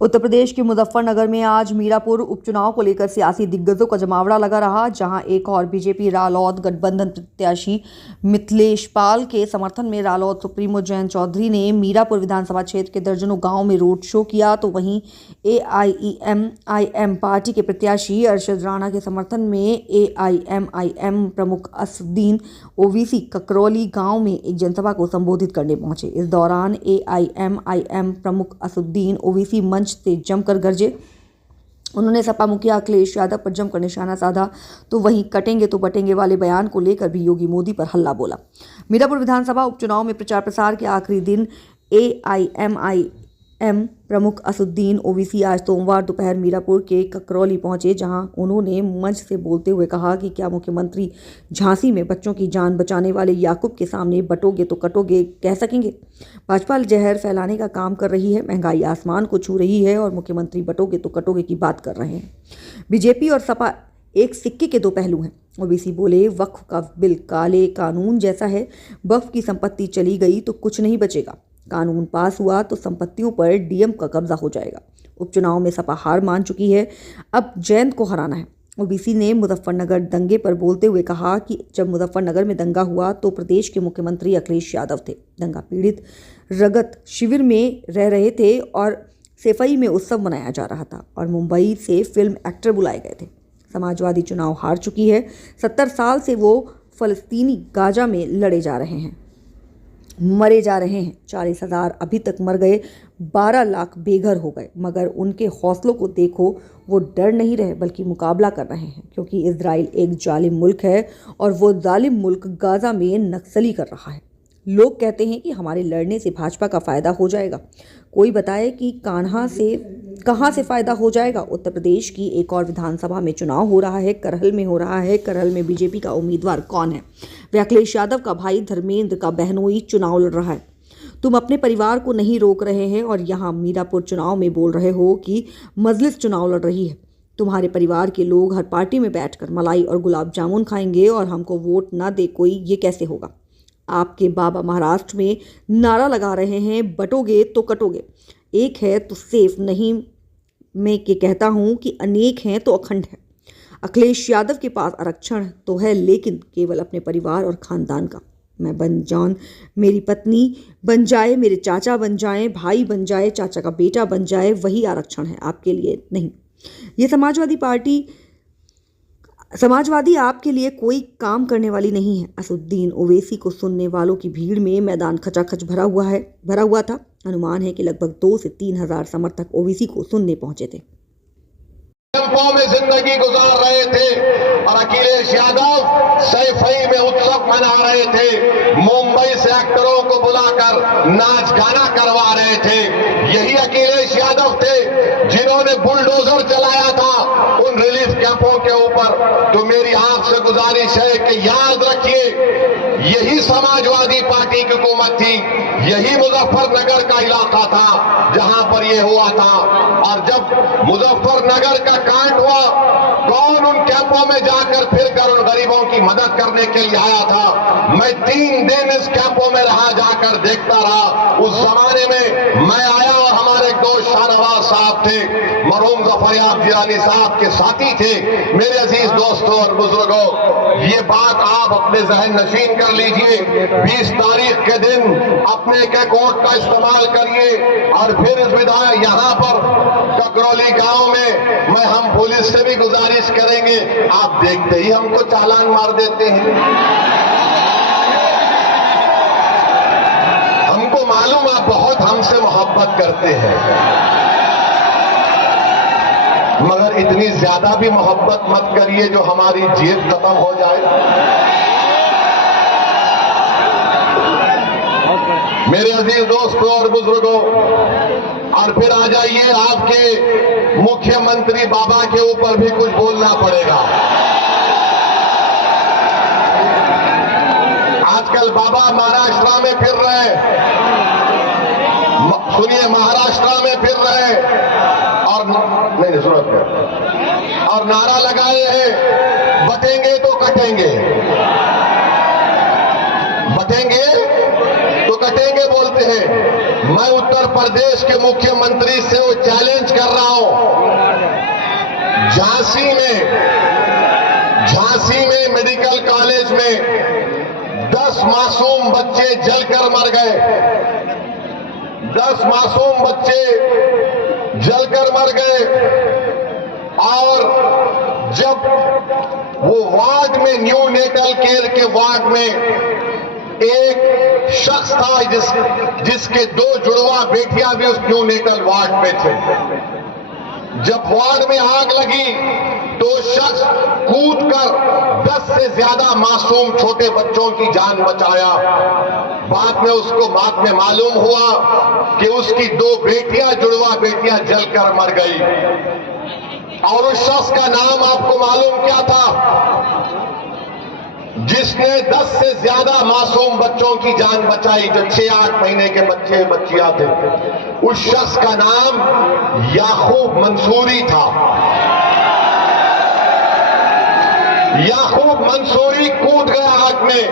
उत्तर प्रदेश के मुजफ्फरनगर में आज मीरापुर उपचुनाव को लेकर सियासी दिग्गजों का जमावड़ा लगा रहा, जहां एक और बीजेपी रालोद गठबंधन प्रत्याशी मिथिलेश पाल के समर्थन में रालोद सुप्रीमो जयंत चौधरी ने मीरापुर विधानसभा क्षेत्र के दर्जनों गांव में रोड शो किया, तो वहीं एआईएमआईएम पार्टी के प्रत्याशी अरशद राणा के समर्थन में एआईएमआईएम प्रमुख असदुद्दीन ओवैसी ककरौली गांव में एक जनसभा को संबोधित करने पहुंचे। इस दौरान एआईएमआईएम प्रमुख असदुद्दीन ओवैसी मंच से जमकर गरजे। उन्होंने सपा मुखिया अखिलेश यादव पर जमकर निशाना साधा, तो वहीं कटेंगे तो बटेंगे वाले बयान को लेकर भी योगी मोदी पर हल्ला बोला। मीरापुर विधानसभा उपचुनाव में प्रचार प्रसार के आखिरी दिन एआईएमआईएम प्रमुख असदुद्दीन ओवैसी आज सोमवार दोपहर मीरापुर के ककरौली पहुंचे, जहां उन्होंने मंच से बोलते हुए कहा कि क्या मुख्यमंत्री झांसी में बच्चों की जान बचाने वाले याकूब के सामने बटोगे तो कटोगे कह सकेंगे। भाजपा जहर फैलाने का काम कर रही है, महंगाई आसमान को छू रही है और मुख्यमंत्री बटोगे तो कटोगे की बात कर रहे हैं। बीजेपी और सपा एक सिक्के के दो पहलू हैं। ओवैसी बोले, वक्फ का बिल काले कानून जैसा है, वक्फ की संपत्ति चली गई तो कुछ नहीं बचेगा, कानून पास हुआ तो संपत्तियों पर डीएम का कब्जा हो जाएगा। उपचुनाव में सपा हार मान चुकी है, अब जयंत को हराना है। ओवैसी ने मुजफ्फरनगर दंगे पर बोलते हुए कहा कि जब मुजफ्फरनगर में दंगा हुआ तो प्रदेश के मुख्यमंत्री अखिलेश यादव थे। दंगा पीड़ित रगत शिविर में रह रहे थे और सेफई में उत्सव मनाया जा रहा था और मुंबई से फिल्म एक्टर बुलाए गए थे। समाजवादी चुनाव हार चुकी है। 70 साल से वो फलस्तीनी गाजा में मरे जा रहे हैं। 40,000 अभी तक मर गए, 12 लाख बेघर हो गए, मगर उनके हौसलों को देखो, वो डर नहीं रहे बल्कि मुकाबला कर रहे हैं, क्योंकि इजराइल एक जालिम मुल्क है और वो जालिम मुल्क गाजा में नक्सली कर रहा है। लोग कहते हैं कि हमारे लड़ने से भाजपा का फ़ायदा हो जाएगा। कोई बताए कि कहाँ से फ़ायदा हो जाएगा। उत्तर प्रदेश की एक और विधानसभा में चुनाव हो रहा है, करहल में हो रहा है। करहल में बीजेपी का उम्मीदवार कौन है? वह अखिलेश यादव का भाई धर्मेंद्र का बहनोई चुनाव लड़ रहा है। तुम अपने परिवार को नहीं रोक रहे हैं और यहाँ मीरापुर चुनाव में बोल रहे हो कि मजलिस चुनाव लड़ रही है। तुम्हारे परिवार के लोग हर पार्टी में बैठकर मलाई और गुलाब जामुन खाएंगे और हमको वोट ना दे कोई, ये कैसे होगा? आपके बाबा महाराष्ट्र में नारा लगा रहे हैं, बटोगे तो कटोगे, एक है तो सेफ नहीं, मैं के कहता हूं कि अनेक हैं तो अखंड है। अखिलेश यादव के पास आरक्षण तो है, लेकिन केवल अपने परिवार और खानदान का। मैं बन जाऊं, मेरी पत्नी बन जाए, मेरे चाचा बन जाए, भाई बन जाए, चाचा का बेटा बन जाए, वही आरक्षण है, आपके लिए नहीं। ये समाजवादी आपके लिए कोई काम करने वाली नहीं है। असदुद्दीन ओवैसी को सुनने वालों की भीड़ में मैदान खचाखच भरा हुआ था। अनुमान है कि लगभग 2 से 3 हजार समर्थक ओवैसी को सुनने पहुंचे थे। कैंपों में जिंदगी गुजार रहे थे और अखिलेश यादव सैफई में उत्सव मना रहे थे। मुंबई से एक्टरों को बुलाकर नाच गाना करवा रहे थे। यही अखिलेश यादव थे जिन्होंने बुलडोजर चलाया था उन रिलीफ कैंपों के ऊपर। तो मेरी आपसे गुजारिश है कि याद रखिए, यही समाजवादी पार्टी की हुकूमत थी, यही मुजफ्फरनगर का इलाका था जहां पर यह हुआ था। और जब मुजफ्फरनगर का कांड हुआ, कौन उन कैंपों में जाकर फिर उन गरीबों की मदद करने के लिए आया था? मैं 3 दिन इस कैंपों में रहा, जाकर देखता रहा। उस जमाने में मैं आया और हमारे एक दोस्त शाहनवाज साहब थे, मरहूम जफरयाब जिलानी साहब के साथी थे। मेरे अजीज दोस्तों और बुजुर्गों, ये बात आप अपने जहन नशीन कर लीजिए। 20 तारीख के दिन अपने के कोर्ट का इस्तेमाल करिए और फिर इस विधायक यहां पर ककरौली गांव में हम पुलिस से भी गुजारिश करेंगे, आप देखते ही हमको चालान मार देते हैं। हमको मालूम आप बहुत हमसे मोहब्बत करते हैं, मगर इतनी ज्यादा भी मोहब्बत मत करिए जो हमारी जेब खत्म हो जाए। मेरे अजीज दोस्तों और बुजुर्गों, और फिर आ जाइए, आपके मुख्यमंत्री बाबा के ऊपर भी कुछ बोलना पड़ेगा। आजकल बाबा महाराष्ट्र में फिर रहे, सुनिए, महाराष्ट्र में फिर रहे और नहीं सुनो, और नारा लगाए हैं, बटेंगे तो कटेंगे, बटेंगे तो कटेंगे। करेंगे बोलते हैं। मैं उत्तर प्रदेश के मुख्यमंत्री से वो चैलेंज कर रहा हूं। झांसी में मेडिकल कॉलेज में 10 मासूम बच्चे जलकर मर गए। 10 मासूम बच्चे जलकर मर गए। और जब वो वार्ड में, न्यू नेटल केयर के वार्ड में एक शख्स था जिसके 2 जुड़वा बेटियां भी उस न्यू नेटल वार्ड में थे। जब वार्ड में आग लगी तो शख्स कूदकर 10 से ज्यादा मासूम छोटे बच्चों की जान बचाया। बाद में मालूम हुआ कि उसकी 2 बेटियां, जुड़वा बेटियां जलकर मर गई। और उस शख्स का नाम आपको मालूम क्या था? जिसने 10 से ज्यादा मासूम बच्चों की जान बचाई, जो 6-8 महीने के बच्चे बच्चियां थे। उस शख्स का नाम याकूब मंसूरी था। याकूब मंसूरी कूद गया आग में।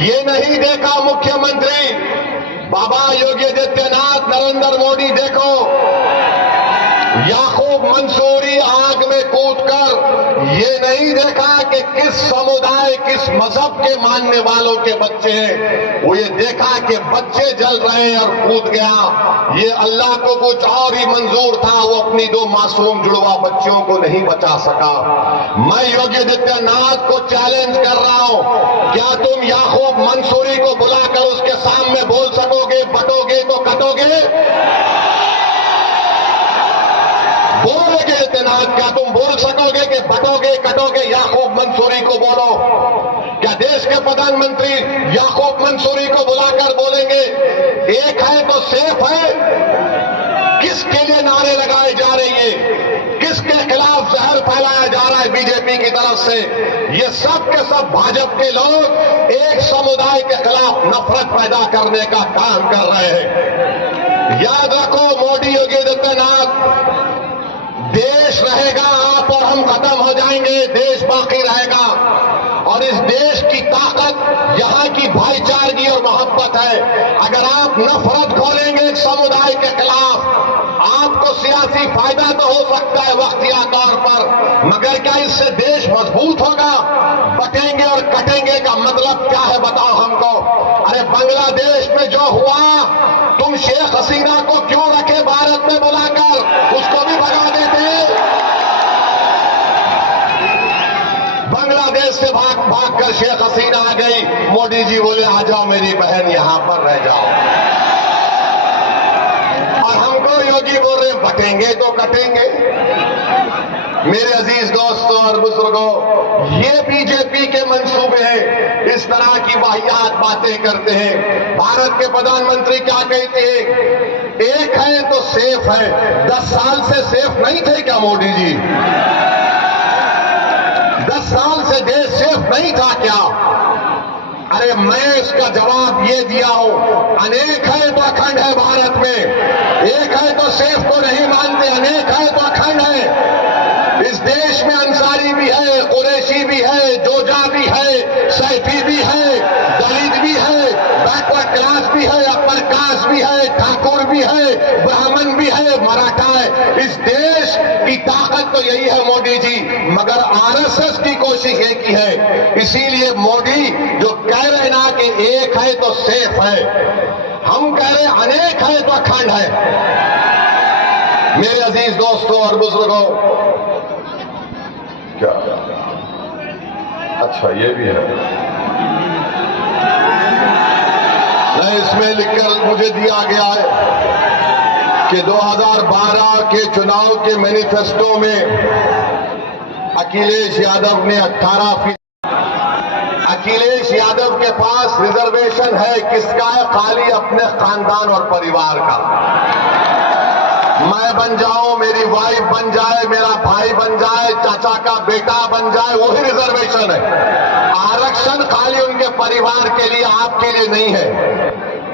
ये नहीं देखा मुख्यमंत्री बाबा योगी आदित्यनाथ, नरेंद्र मोदी, देखो याकूब मंसूरी आग में कूदकर ये नहीं देखा कि किस समुदाय, किस मजहब के मानने वालों के बच्चे हैं। वो ये देखा कि बच्चे जल रहे हैं और कूद गया। ये अल्लाह को कुछ और ही मंजूर था, वो अपनी 2 मासूम जुड़वा बच्चियों को नहीं बचा सका। मैं योगी आदित्यनाथ को चैलेंज कर रहा हूं, क्या तुम याकूब मंसूरी को बुलाकर उसके सामने बोल सकोगे बटोगे तो कटोगे? बोलोगे आदित्यनाथ, क्या तुम बोल सकोगे कि बटोगे कटोगे? याकूब मंसूरी को बोलो। क्या देश के प्रधानमंत्री याकूब मंसूरी को बुलाकर बोलेंगे एक है तो सेफ है? किसके लिए नारे लगाए जा रही है? किसके खिलाफ जहर फैलाया जा रहा है बीजेपी की तरफ से? ये सब के सब भाजपा के लोग एक समुदाय के खिलाफ नफरत पैदा करने का काम कर रहे हैं। याद रखो मोदी, योगी आदित्यनाथ, देश रहेगा, आप और हम खत्म हो जाएंगे, देश बाकी रहेगा। और इस देश की ताकत यहाँ की भाईचारगी और मोहब्बत है। अगर आप नफरत खोलेंगे एक समुदाय के खिलाफ, आपको सियासी फायदा तो हो सकता है वक्तिया तौर पर, मगर क्या इससे देश मजबूत होगा? बटेंगे और कटेंगे का मतलब क्या है बताओ हमको? अरे बांग्लादेश में जो हुआ, तुम शेख हसीना को क्यों रखे भारत में बुलाकर? उसको भी भगा देते। बांग्लादेश से भाग कर शेख हसीना आ गई। मोदी जी बोले आ जाओ मेरी बहन, यहां पर रह जाओ। और हमको योगी बोल रहे बटेंगे तो कटेंगे। मेरे अजीज दोस्तों और बुजुर्गों, ये बीजेपी के मंसूबे हैं। इस तरह की वाहियात बातें करते हैं। भारत के प्रधानमंत्री क्या कहते हैं? एक है तो सेफ है। 10 साल से सेफ नहीं थे क्या मोदी जी? 10 साल से देश सेफ नहीं था क्या? अरे मैं इसका जवाब ये दिया हूं, अनेक है तो अखंड है भारत में। एक है तो सेफ को नहीं मानते, अनेक है तो अखंड है। इस देश में अंसारी भी है, कुरैशी भी है, जोजा भी है, सैफी भी है, दलित भी है, बैकवर्ड क्लास भी है, अपर कास्ट भी है, ठाकुर भी है, ब्राह्मण भी है, मराठा है। इस देश की ताकत तो यही है मोदी जी, मगर आरएसएस की कोशिश एक ही है। इसीलिए मोदी जो कह रहे ना कि एक है तो सेफ है, हम कह रहे अनेक है तो अखंड है। मेरे अजीज दोस्तों और बुजुर्गों, क्या अच्छा ये भी है नहीं, इसमें लिखकर मुझे दिया गया है कि 2012 के चुनाव के मैनिफेस्टो में अखिलेश यादव ने 18%। अखिलेश यादव के पास रिजर्वेशन है, किसका है? खाली अपने खानदान और परिवार का। मैं बन जाऊं, मेरी वाइफ बन जाए, मेरा भाई बन जाए, चाचा का बेटा बन जाए, वही रिजर्वेशन है। आरक्षण खाली उनके परिवार के लिए, आपके लिए नहीं है।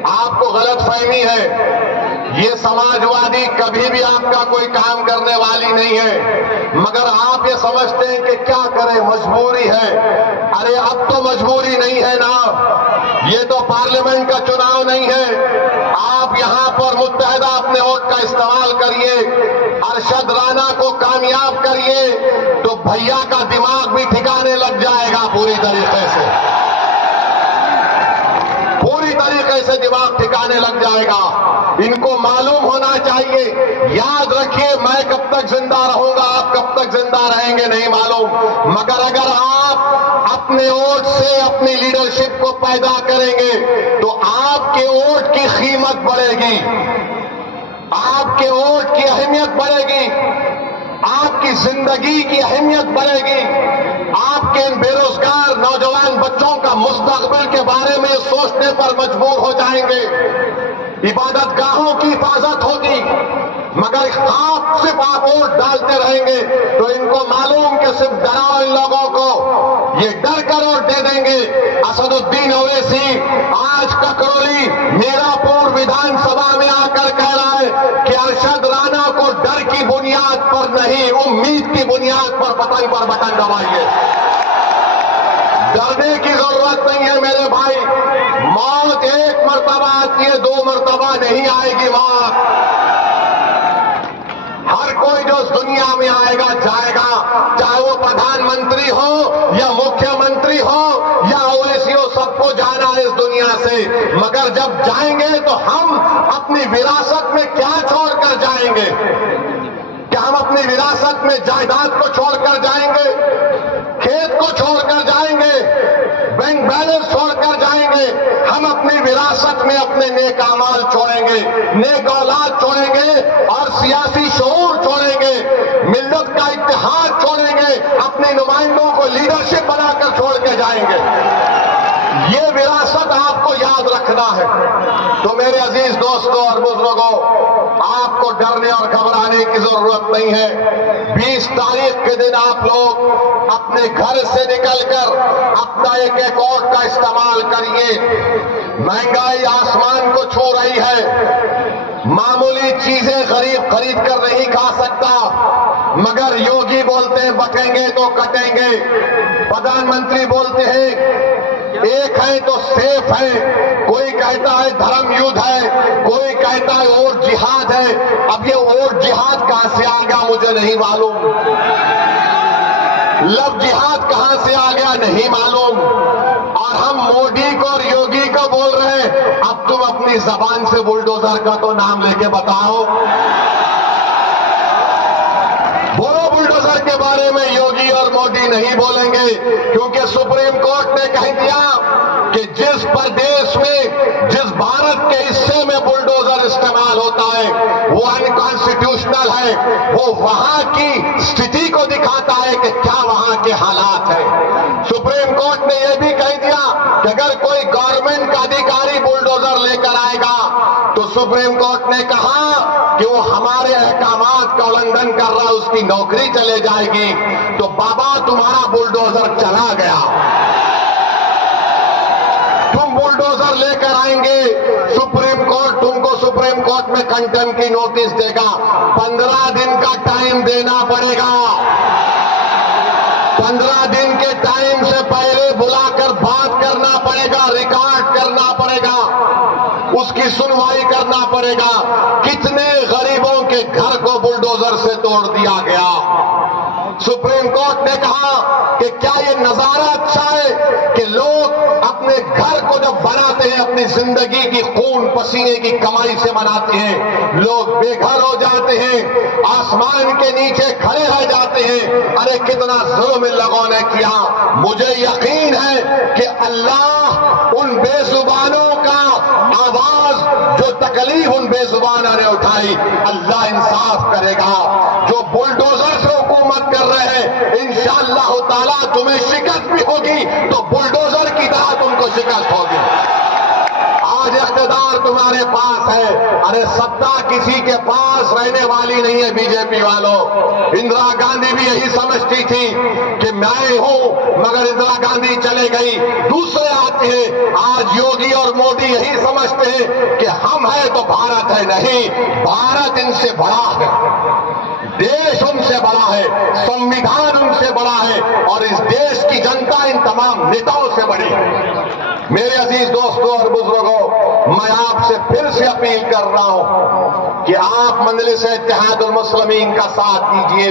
आपको गलतफहमी है। ये समाजवादी कभी भी आपका कोई काम करने वाली नहीं है, मगर आप ये समझते हैं कि क्या करें, मजबूरी है। अरे अब तो मजबूरी नहीं है ना, ये तो पार्लियामेंट का चुनाव नहीं है। आप यहां पर मुत्तहदा अपने वोट का इस्तेमाल करिए, अरशद राना को कामयाब करिए, तो भैया का दिमाग भी ठिकाने लग जाएगा पूरी तरीके से दिमाग ठिकाने लग जाएगा। इनको मालूम होना चाहिए, याद रखिए मैं कब तक जिंदा रहूंगा, आप कब तक जिंदा रहेंगे नहीं मालूम, मगर अगर आप अपने वोट से अपनी लीडरशिप को पैदा करेंगे तो आपके वोट की कीमत बढ़ेगी, आपके वोट की अहमियत बढ़ेगी, आपकी जिंदगी की अहमियत बढ़ेगी। आपके इन बेरोजगार नौजवान बच्चों का मुस्तकबिल के बारे में सोचने पर मजबूर हो जाएंगे। इबादत गाहों की हिफाजत होगी, मगर आप वोट डालते रहेंगे तो इनको मालूम कि सिर्फ डराओ इन लोगों को, ये डर कर वोट दे देंगे। असदुद्दीन ओवैसी आज ककरौली मीरापुर विधानसभा में आकर कह रहा है कि अरशद राणा को डर की बुनियाद पर नहीं, उम्मीद की बुनियाद पर बटन दबाइए। डरने की जरूरत नहीं है मेरे भाई, मौत एक मर्तबा आती है, दो मर्तबा नहीं आएगी मौत। हर कोई जो इस दुनिया में आएगा जाएगा, चाहे वो प्रधानमंत्री हो या मुख्यमंत्री हो या ओवैसी हो, सबको जाना है इस दुनिया से। मगर जब जाएंगे तो हम अपनी विरासत में क्या छोड़कर जाएंगे? क्या हम अपनी विरासत में जायदाद को छोड़कर जाएंगे, खेत को छोड़कर जाएंगे, बैंक बैलेंस छोड़कर जाएंगे? हम अपनी विरासत में अपने नेक अमाल छोड़ेंगे, नेक औलाद छोड़ेंगे और सियासी शऊर छोड़ेंगे, मिल्लत का इत्तेहाद छोड़ेंगे, अपने नुमाइंदों को लीडरशिप बनाकर छोड़ के जाएंगे। ये विरासत आपको याद रखना है। तो मेरे अजीज दोस्तों और बुजुर्गों, आपको डरने और घबराने की जरूरत नहीं है। 20 तारीख के दिन आप लोग अपने घर से निकलकर अपना एक वोट का इस्तेमाल करिए। महंगाई आसमान को छू रही है, मामूली चीजें खरीद कर नहीं खा सकता, मगर योगी बोलते हैं बटेंगे तो कटेंगे, प्रधानमंत्री बोलते हैं एक है तो सेफ है, कोई कहता है धर्म युद्ध है, कोई कहता है वोट जिहाद है। अब ये वोट जिहाद कहां से आ गया मुझे नहीं मालूम, लव जिहाद कहां से आ गया नहीं मालूम, और हम मोदी को और योगी को बोल रहे हैं। अब तुम अपनी जबान से बुलडोजर का तो नाम लेके बताओ, बोलो बुलडोजर के बारे में योगी और मोदी नहीं बोलेंगे, क्योंकि सुप्रीम कोर्ट ने कह दिया कि जिस प्रदेश में, जिस भारत के हिस्से में बुलडोजर इस्तेमाल होता है वो अनकॉन्स्टिट्यूशनल है, वो वहां की स्थिति को दिखाता है कि क्या वहां के हालात है। सुप्रीम कोर्ट ने यह भी कह दिया कि अगर कोई गवर्नमेंट का अधिकारी बुलडोजर लेकर आएगा तो सुप्रीम कोर्ट ने कहा कि वो हमारे अहकामात का उल्लंघन कर रहा है, उसकी नौकरी चले जाएगी। तो बाबा तुम्हारा बुलडोजर चला गया, तुम बुलडोजर लेकर आएंगे, सुप्रीम कोर्ट में कंटेम्प्ट की नोटिस देगा, 15 दिन का टाइम देना पड़ेगा। 15 दिन के टाइम से पहले बुलाकर बात करना पड़ेगा, रिकॉर्ड करना पड़ेगा, उसकी सुनवाई करना पड़ेगा। कितने गरीबों के घर को बुलडोजर से तोड़ दिया गया। सुप्रीम कोर्ट ने कहा कि क्या ये नजारा अच्छा है कि लोग अपने घर को जब बनाते हैं, अपनी जिंदगी की खून पसीने की कमाई से बनाते हैं, लोग बेघर हो जाते हैं, आसमान के नीचे खड़े रह जाते हैं। अरे कितना जुल्म इन लोगों ने किया। मुझे यकीन है कि अल्लाह उन बेजुबानों का आवाज, जो तकलीफ उन बेजुबानों ने उठाई, अल्लाह इंसाफ करेगा। जो बुलडोजर से हुकूमत कर रहे हैं, इंशाअल्लाह ताला तुम्हें शिकस्त भी होगी तो बुलडोजर की तरह तुमको शिकस्त होगी। आज इकतदार तुम्हारे पास है। अरे सत्ता किसी के पास रहने वाली नहीं है बीजेपी वालों। इंदिरा गांधी भी यही समझती थी कि मैं हूं, मगर इंदिरा गांधी चले गई, दूसरे आते हैं। आज योगी और मोदी यही समझते हैं कि हम हैं तो भारत है। नहीं, भारत इनसे बड़ा है, देश उनसे बड़ा है, संविधान उनसे बड़ा है और इस देश की जनता इन तमाम नेताओं से बड़ी है। मेरे अजीज दोस्तों और बुजुर्गों, मैं आपसे फिर से अपील कर रहा हूं कि आप मजलिस इत्तेहादुल मुस्लिमीन का साथ दीजिए।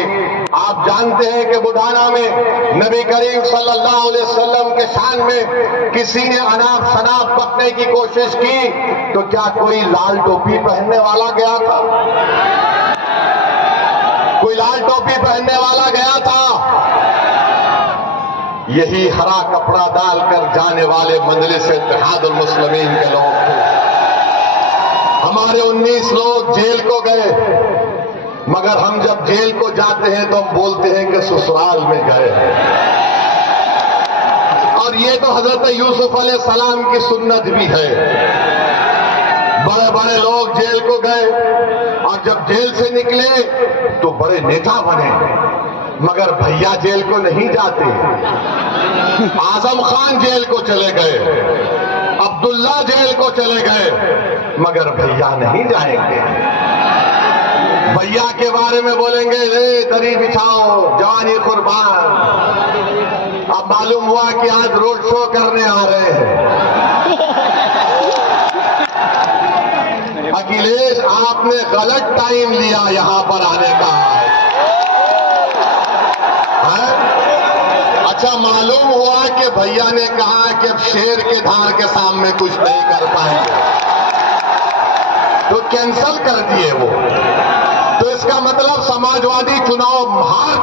आप जानते हैं कि बुढ़ाना में नबी करीम सल्लल्लाहु अलैहि वसल्लम के शान में किसी ने अनाप शनाप पकने की कोशिश की तो क्या कोई लाल टोपी पहनने वाला गया था? कोई लाल टोपी पहनने वाला गया था? यही हरा कपड़ा डालकर जाने वाले मजलिस इत्तेहादुल मुस्लिमीन के लोग थे। हमारे 19 लोग जेल को गए, मगर हम जब जेल को जाते हैं तो हम बोलते हैं कि ससुराल में गए हैं। और ये तो हजरत यूसुफ अलैहिस्सलाम की सुन्नत भी है। बड़े बड़े लोग जेल को गए और जब जेल से निकले तो बड़े नेता बने, मगर भैया जेल को नहीं जाते। आजम खान जेल को चले गए, अब्दुल्ला जेल को चले गए, मगर भैया नहीं जाएंगे। भैया के बारे में बोलेंगे रे दरी बिछाओ जवानी कुर्बान। अब मालूम हुआ कि आज रोड शो करने आ रहे हैं। अखिलेश, आपने गलत टाइम लिया यहां पर आने का है? अच्छा, मालूम हुआ कि भैया ने कहा कि अब शेर के धार के सामने कुछ नहीं कर पाएंगे तो कैंसल कर दिए वो। तो इसका मतलब समाजवादी चुनाव हार